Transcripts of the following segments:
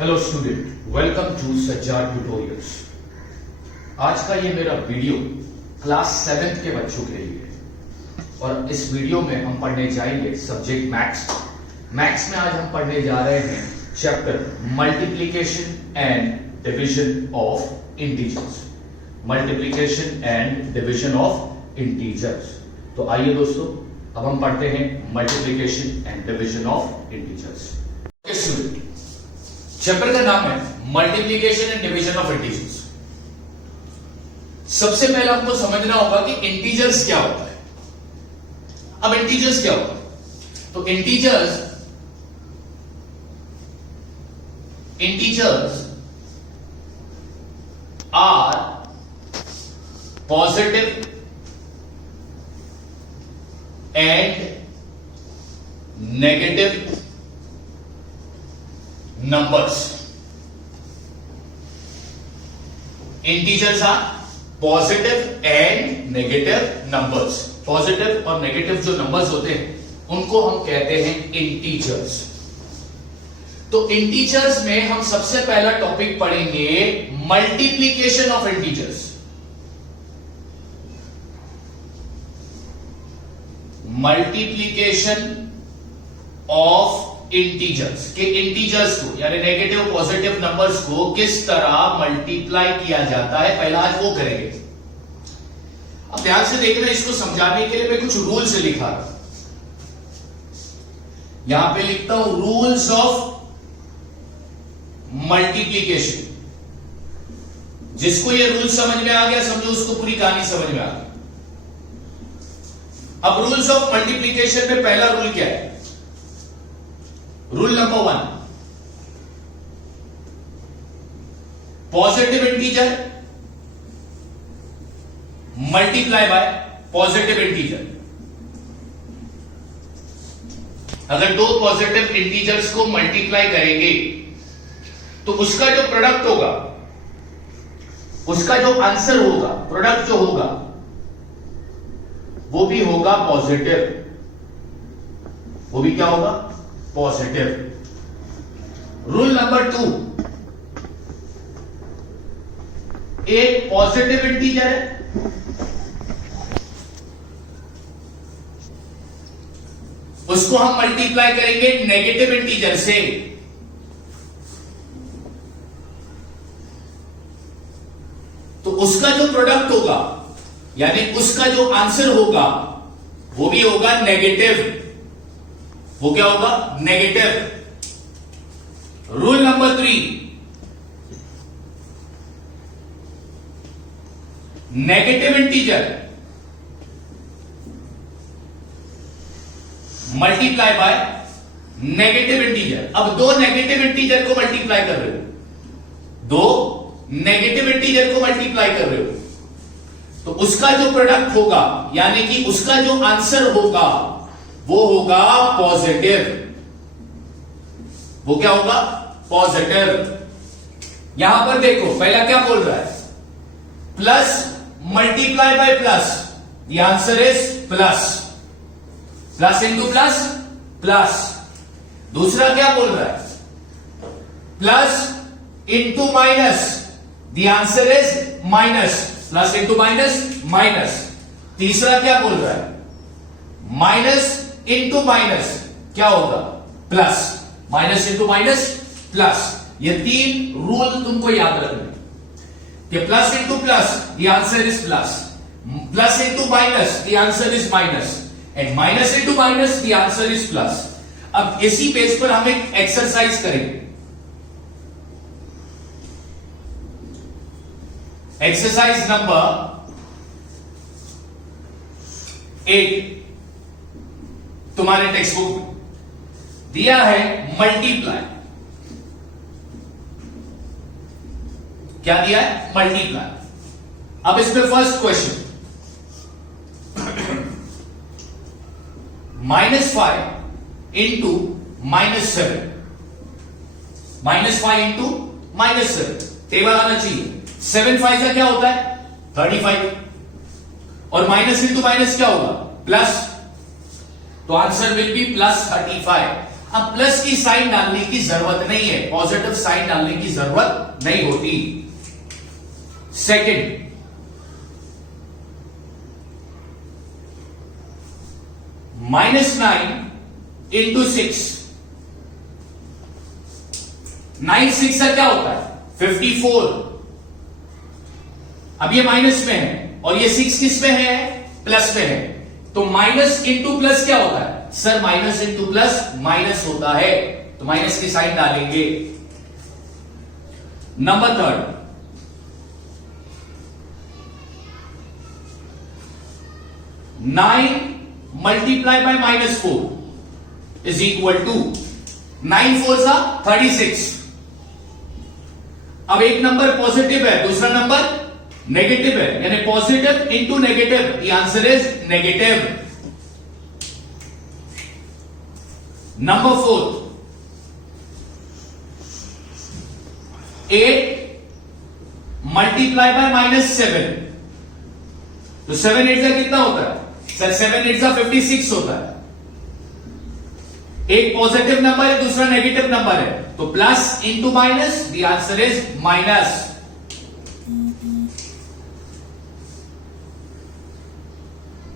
Hello student, welcome to Sajjad tutorials. आज का ये मेरा वीडियो क्लास 7 के बच्चों के लिए है और इस वीडियो में हम पढ़ने जाएंगे सब्जेक्ट मैथ्स। मैथ्स में आज हम पढ़ने जा रहे हैं chapter multiplication and division of integers. Multiplication and division of integers. तो आइए दोस्तों, अब हम पढ़ते हैं multiplication and division of integers. Chapter का नाम है multiplication and division of integers. सबसे पहले आपको समझना होगा कि इंटीजर्स क्या होता है। अब इंटीजर्स क्या होता है? तो integers are positive and negative numbers. Integers are positive and negative numbers. Positive और नेगेटिव जो नंबर्स होते हैं उनको हम कहते हैं इंटीजर्स। तो इंटीजर्स में हम सबसे पहला टॉपिक पढ़ेंगे multiplication of integers. Multiplication of integers के इंटीजर्स को यानी नेगेटिव पॉजिटिव नंबर्स को किस तरह मल्टीप्लाई किया जाता है, पहला आज वो करेंगे। अब ध्यान से देखना, इसको समझाने के लिए मैं कुछ रूल्स लिखा रहा हूं। यहां पे लिखता हूं रूल्स ऑफ मल्टीप्लिकेशन। जिसको ये रूल समझ में आ गया, समझो उसको पूरी कहानी समझ में आ गई। अब रूल्स ऑफ मल्टीप्लिकेशन में पहला रूल क्या है? Rule number 1, positive integer multiply by positive integer. अगर दो पॉजिटिव इंटीजर्स को मल्टीप्लाई करेंगे तो उसका जो प्रोडक्ट होगा, उसका जो आंसर होगा, प्रोडक्ट जो होगा वो भी होगा पॉजिटिव। वो भी क्या होगा? पॉजिटिव। रूल नंबर 2, एक पॉजिटिव इंटीजर है, उसको हम मल्टीप्लाई करेंगे नेगेटिव इंटीजर से। तो उसका जो प्रोडक्ट होगा यानी उसका जो आंसर होगा वो भी होगा नेगेटिव। वो क्या होगा? Negative. Rule number 3, negative integer multiply by negative integer. अब दो नेगेटिव इंटीजर को मल्टीप्लाई कर रहे हो, दो नेगेटिव इंटीजर को मल्टीप्लाई कर रहे हो, तो उसका जो प्रोडक्ट होगा यानी कि उसका जो आंसर होगा वो होगा पॉजिटिव। वो क्या होगा? पॉजिटिव। यहां पर देखो, पहला क्या बोल रहा है? Plus multiply by plus, the answer is plus. Plus into plus plus. दूसरा क्या बोल रहा है? Plus into minus, the answer is minus. Plus into minus minus. तीसरा क्या बोल रहा है? माइनस इंटू माइनस क्या होगा? Plus. Minus into minus plus. ये तीन रूल तुमको याद रखने कि plus into plus the answer is plus, plus into minus the answer is minus, and minus into minus the answer is plus. अब इसी पेज पर हम एक एक्सरसाइज करेंगे। एक्सरसाइज नंबर 8 तुम्हारे टेक्स्ट बुक में दिया है मल्टीप्लाई। क्या दिया है? मल्टीप्लाई। अब इसमें first question, -5 into -7, -5 into -7 table आना चाहिए। 7 5 का क्या होता है? 35। और माइनस इंटू माइनस क्या होगा? प्लस। तो आंसर विल बी +35। अब प्लस की साइन डालने की जरूरत नहीं है, पॉजिटिव साइन डालने की जरूरत नहीं होती। सेकंड, -9 इंटू 6, 9 6 का क्या होता है 54। अब ये माइनस में है और ये 6 किस में है, प्लस में है, तो माइनस इंटू प्लस क्या होता है sir, minus into plus minus होता है, तो माइनस की साइन डालेंगे। Number third, 9 multiply by -4 is equal to 9 4 सा 36। अब एक नंबर पॉजिटिव है, दूसरा नंबर नेगेटिव है, यानी positive into negative, the answer is negative. Number 4, 8 multiply by -7, तो 7 8 का कितना होता है सर, 7 8 का 56 होता है। एक पॉजिटिव नंबर है, दूसरा नेगेटिव नंबर है, तो plus into minus, the answer is minus.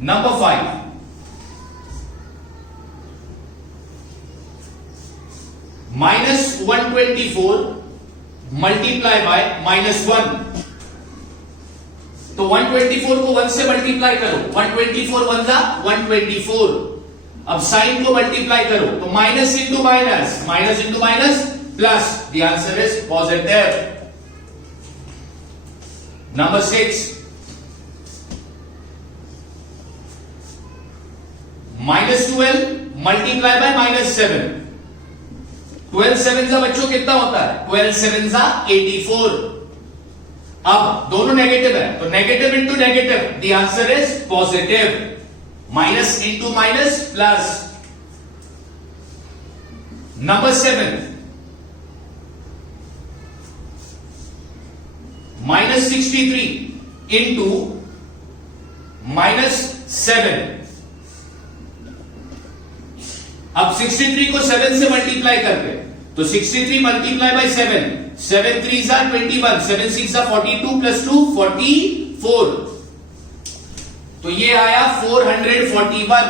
Number 5, -124 multiply by -1, तो 124 को 1 से मल्टीप्लाई करो, 124 1 जा 124। अब साइन को मल्टीप्लाई करो, तो minus into minus, minus into minus plus, the answer is positive. Number 6, -12 multiply by -7, 12 7 का बच्चों कितना होता है, 12 7 का 84। अब दोनों नेगेटिव है, तो negative into negative, the answer is positive. Minus into minus plus. Number 7, -63 into -7। अब 63 को 7 से मल्टीप्लाई करते, तो 63 मल्टीप्लाई बाय 7, 7 3 जा 21, 7 6 जा 42 प्लस 2 44, तो ये आया 441।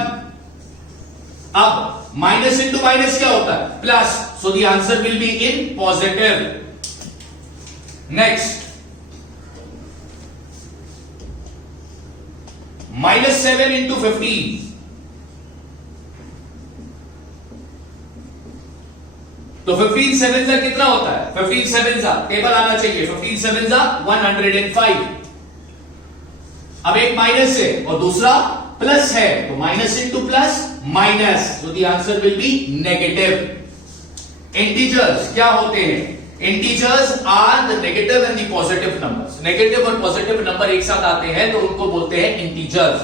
अब माइनस इंटू माइनस क्या होता है, plus, so the answer will be in positive. Next, -7 into 15, तो 15 7 जा कितना होता है, 15 7 जा टेबल आना चाहिए, 15 7 जा 105। अब एक माइनस है और दूसरा प्लस है, तो माइनस इंटू प्लस माइनस, तो the answer will be negative. Integers क्या होते हैं, integers are the negative and the positive numbers. Negative और पॉजिटिव नंबर एक साथ आते हैं तो उनको बोलते हैं इंटीजर्स।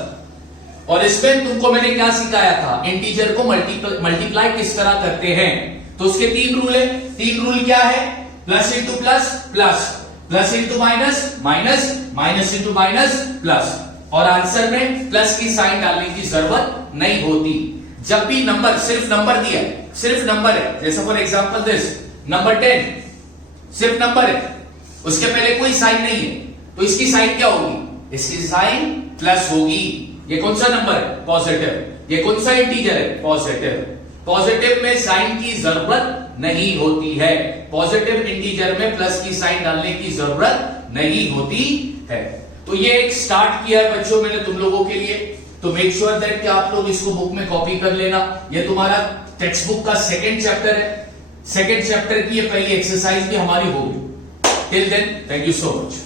और इसमें तुमको मैंने क्या सिखाया था, इंटीजर को मल्टीप्लाई किस तरह करते हैं, तो उसके 3 रूल है। 3 रूल क्या है, plus into plus plus, plus into minus minus, minus into minus plus, और आंसर में प्लस की साइन डालने की जरूरत नहीं होती। जब भी नंबर, सिर्फ नंबर दिया है, सिर्फ नंबर है, जैसे फॉर एग्जांपल दिस नंबर 10, सिर्फ नंबर है, उसके पहले कोई साइन नहीं है, तो इसकी साइन क्या होगी, इसकी साइन प्लस होगी। ये कौन सा नंबर है, पॉजिटिव। ये कौन सा इंटीजर है, पॉजिटिव। पॉजिटिव में साइन की जरूरत नहीं होती है, पॉजिटिव इंटीजर में प्लस की साइन डालने की जरूरत नहीं होती है। तो ये एक स्टार्ट किया है बच्चों मैंने तुम लोगों के लिए, तो मेक श्योर दैट कि आप लोग इसको बुक में कॉपी कर लेना। ये तुम्हारा टेक्स्ट बुक का 2nd चैप्टर है, 2nd चैप्टर की ये पहली एक्सरसाइज भी हमारी होगी। Till then, thank you so much.